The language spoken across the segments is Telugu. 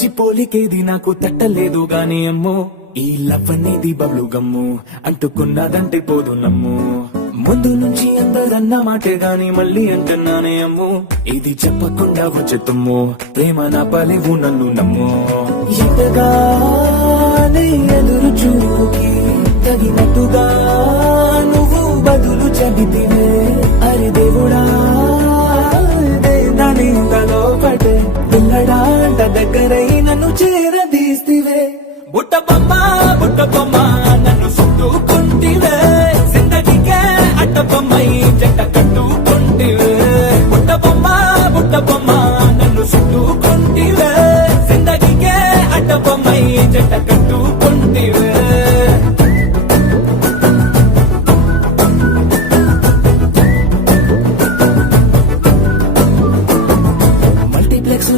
మంచి పోలికేది నాకు తట్టలేదు గాని అమ్మో ఈ లవ్ అనేది బబ్లు గమ్ము అంటుకున్నదంటే పోదు నమ్ము ముందు నుంచి అందరన్న మాటే గాని మళ్ళీ అంటున్నానే అమ్ము ఇది చెప్పకుండా వచ్చేతుమ్ము ప్రేమ నా పలివు నన్ను నమ్ము ఎంతగానే ఎదురు చూకి తగినట్టుగా నువ్వు బదులు చెబితివే అరే దేవుడా దానిలో పడే పిల్లడాంట దగ్గరై నన్ను చేరదీస్తివే బుట్ట బొమ్మ నన్ను చుట్టుకుంటివే జిందగీకే అడ్డ బొమ్మై జంట కట్టుకుంటివే బుట్ట బొమ్మ నన్ను చుట్టుకుంటివే జిందగీకే అడ్డ బొమ్మై జంట కట్టుకుంటివే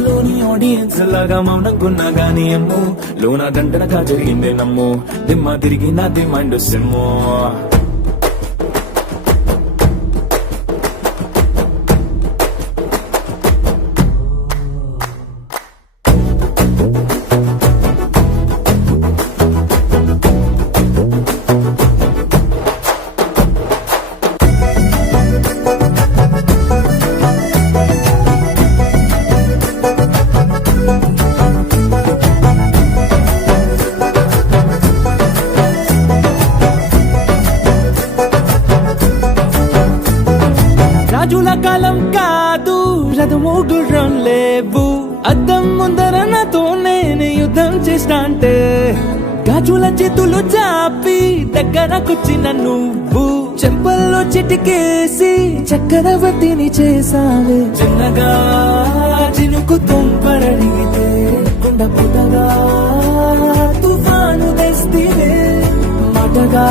లోని ఆడియన్స్ లాగా మౌనంకున్నా గానీ అమ్ము లోన దండనగా జరిగిందే నమ్ము దిమ్మ తిరిగి నా దిమ్మండు సిమ్ము రాజుల కాలం కాదు రథము గుర్రం లేవు అద్దం ముందర నాతో నేను యుద్ధం చేస్తా అంటే గాజుల చేతులు చాపి దగ్గరకొచ్చిన నువ్వు చెంపల్లో చిటికేసి చక్రవర్తిని చేసావే చిన్నగా చినుకు తుంపరడిగితే కుండ పుటగా తుఫాను తెస్తివే మాటగా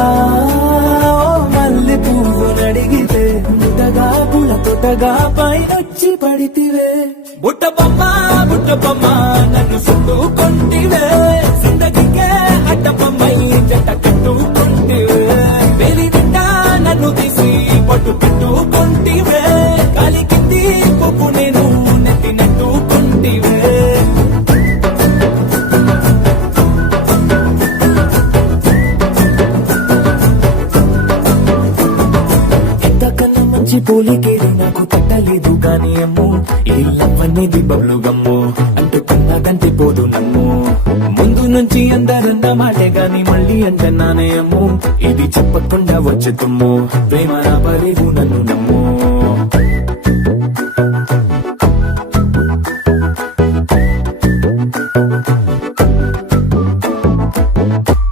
మల్లె పువ్వు నడిగితే ముటగా పుల తొటగా పైనొచ్చి పడితివే బుట్ట బొమ్మ నన్ను చుట్టుకుంటివే జిందగీకే అడ్డ బొమ్మై జంట కట్టుకుంటివే వేలి నిండా నన్ను తీసి పట్టు పెట్టుకుంటివే కాలి కింది పువ్వు నేను నెత్తినట్టుకుంటివే పోలికేది నాకు తట్టలేదు గాని అమ్ము ఈ లవ్ అనేది బబ్లు గమ్ము అంటుకున్నదంటే పోదు నమ్ము ముందు నుంచి అందరన్న మాటే గాని మళ్ళీ అంటున్నానే అమ్ము ఇది చెప్పకుండా వచ్చే తుమ్ము ప్రేమ నా పలివు నన్ను నమ్ము